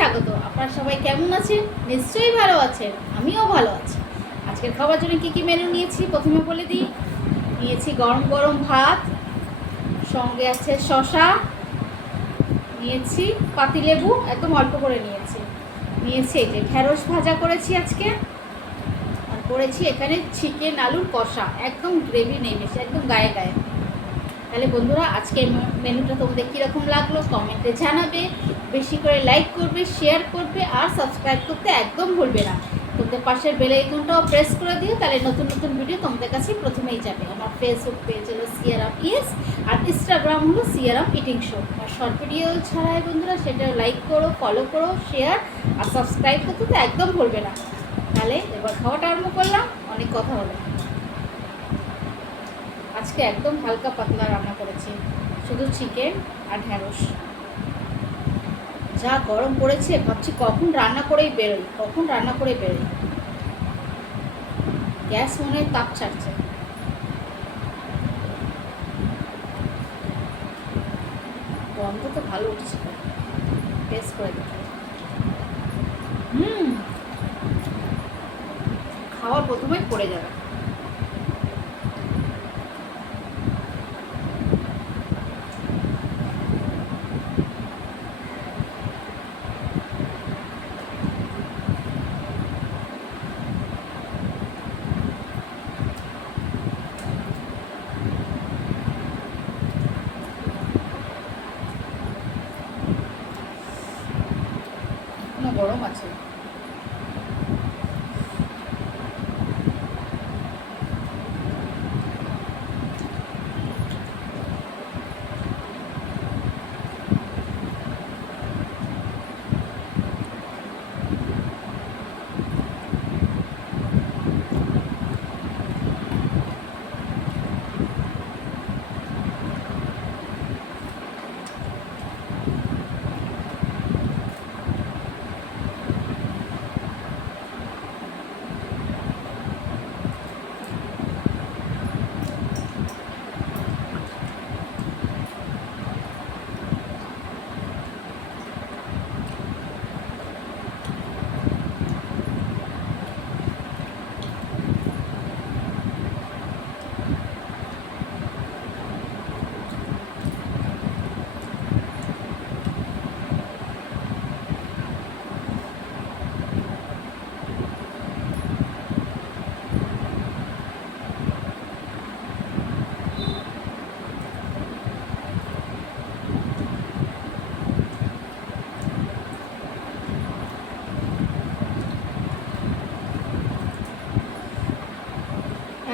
স্বাগত। আপনারা সবাই কেমন আছেন? নিশ্চয়ই ভালো আছেন, আমিও ভালো আছি। আজকের খাবার জন্য কী কী মেনু নিয়েছি প্রথমে বলে দিই। নিয়েছি গরম গরম ভাত, সঙ্গে আছে শশা, নিয়েছি পাতিলেবু, একদম অল্প করে নিয়েছি। নিয়েছি এই যে ঢেঁড়স ভাজা করেছি আজকে, আর করেছি এখানে চিকেন আলুর কষা, একদম গ্রেভি নেই বেশি, একদম গায়ে গায়ে। তাহলে বন্ধুরা, আজকের মেনুটা তোমাদের কীরকম লাগলো কমেন্টে জানাবে, বেশি করে লাইক করবে, শেয়ার করবে, আর সাবস্ক্রাইব করতে একদম ভুলবে না। তোমাদের পাশের বেল আইকনটাও প্রেস করে দিও, তাহলে নতুন নতুন ভিডিও তোমাদের কাছে প্রথমেই যাবে। আমার ফেসবুক পেজ হলো সিয়ারাম ইয়েস, আর ইনস্টাগ্রাম হলো সিয়ারাম ইটিং শো। আর শর্ট ভিডিও ছাড়াই বন্ধুরা, সেটা লাইক করো, ফলো করো, শেয়ার আর সাবস্ক্রাইব করতে তো একদম ভুলবে না। তাহলে এবার খাওয়াটা আরম্ভ করলাম, অনেক কথা হলো। আজকে একদম হালকা পাতলা রান্না করেছি, শুধু চিকেন আর ঢ্যাঁড়স। যা গরম পড়েছে, ভাবছি কখন রান্না করেই বেরোই, গ্যাস মনে হয় তাপ ছাড়ছে। গন্ধ তো ভালো উঠছে, টেস্ট করে দেখি। খাওয়ার প্রথমে পড়ে যাবে। গরম আছে।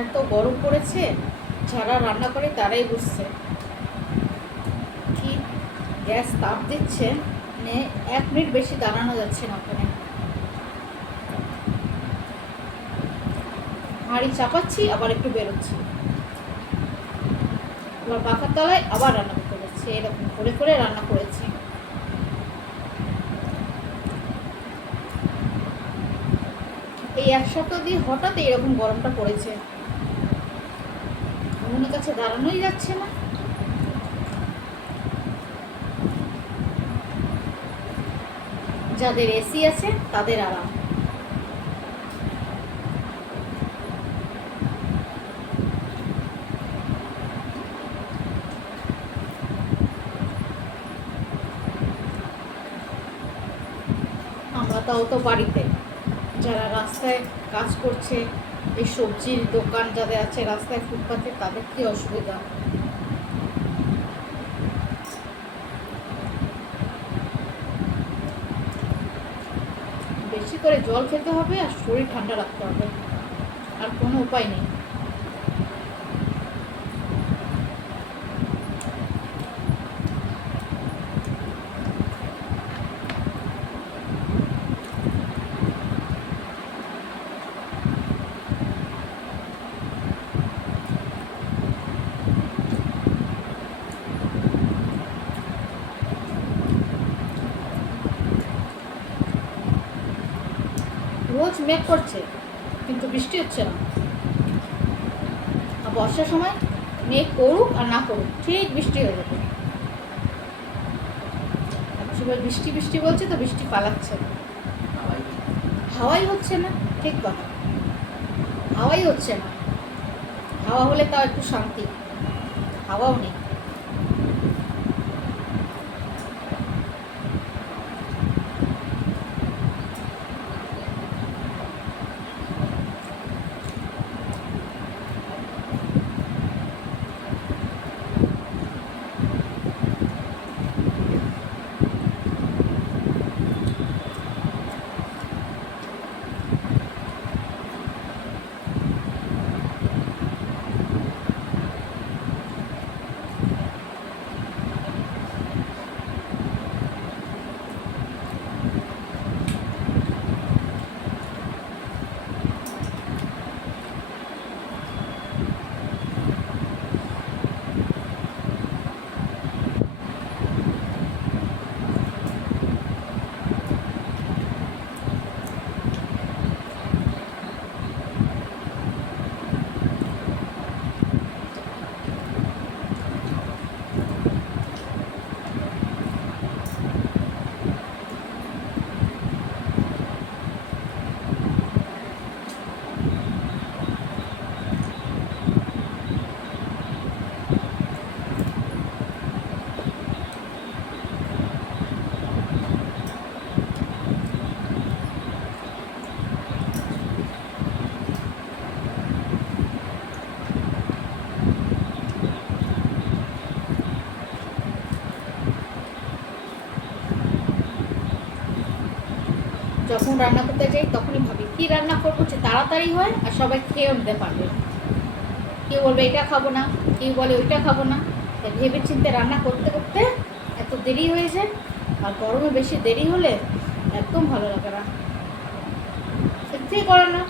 এত গরম পড়েছে, যারা রান্না করে তারাই বুঝছে কি গ্যাস তাপ দিচ্ছে, মানে 1 মিনিট বেশি দাঁড়ানো যাচ্ছে না ওখানে। হাঁড়ি চাপাচ্ছি, আবার একটু বেরোচ্ছি, আবার পাখার তলায় আবার রান্না করতে যাচ্ছে, এরকম করে করে রান্না করেছি। এই 1 সপ্তাহ দিয়ে হঠাৎ এরকম গরমটা পড়েছে, উনুনের কাছে দাঁড়ানোই যাচ্ছে না। যাদের এসি আছে তাদের আরাম। আমরা তাও তো বাড়িতে, যারা রাস্তায় কাজ করছে, এই সবজির দোকান যাদের আছে রাস্তায় ফুটপাতে, তাদের কি অসুবিধা। বেশি করে জল খেতে হবে আর শরীর ঠান্ডা রাখতে হবে, আর কোনো উপায় নেই। রোজ মেঘ করছে কিন্তু বৃষ্টি হচ্ছে না। আর বর্ষার সময় মেঘ করুক আর না করুক, ঠিক বৃষ্টি হয়ে যাবে। এবার বৃষ্টি বৃষ্টি বলছে তো বৃষ্টি পালাচ্ছে না, হাওয়াই হচ্ছে না। ঠিক কথা, হাওয়াই হচ্ছে না। হাওয়া হলে তাও একটু শান্তি, হাওয়াও নেই। যখন রান্না করতে যাই তখনই ভাবি কি রান্না করবো যে তাড়াতাড়ি হয় আর সবাই খেয়েও নিতে পারবে। কেউ বলবে এটা খাবো না, কেউ বলে ওইটা খাবো না, তাই ভেবে চিন্তে রান্না করতে করতে এত দেরি হয়ে যায়। আর গরমে বেশি দেরি হলে একদম ভালো লাগে না, সত্যিই করে না।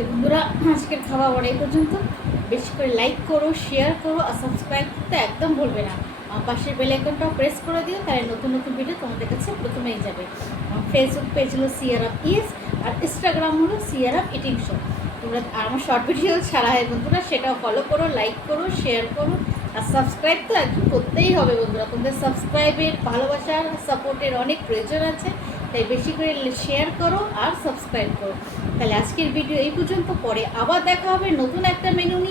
তাহলে বন্ধুরা আজকের খাওয়া এই পর্যন্ত। বেশি করে লাইক করো, শেয়ার করো আর সাবস্ক্রাইব করতে একদম ভুলবে না। আমার পাশের বেল আইকনটাও প্রেস করে দিও, তাহলে নতুন নতুন ভিডিও তোমাদের কাছে প্রথমেই যাবে। আমার ফেসবুক পেজ হলো সিয়ারাপ ইস, আর ইনস্টাগ্রাম হলো সিয়ারাপ ইটিং শো। তোমরা আর আমার শর্ট ভিডিও ছাড়া হয় বন্ধুরা, সেটাও ফলো করো, লাইক করো, শেয়ার করো আর সাবস্ক্রাইব তো একদম করতেই হবে বন্ধুরা। তোমাদের সাবস্ক্রাইবের, ভালোবাসার, সাপোর্টের অনেক প্রয়োজন আছে, তাই বেশি করে শেয়ার করো আর সাবস্ক্রাইব করো। তাহলে আজকের ভিডিও এই পর্যন্ত, পরে আবার দেখা হবে নতুন একটা মেনু নিয়ে।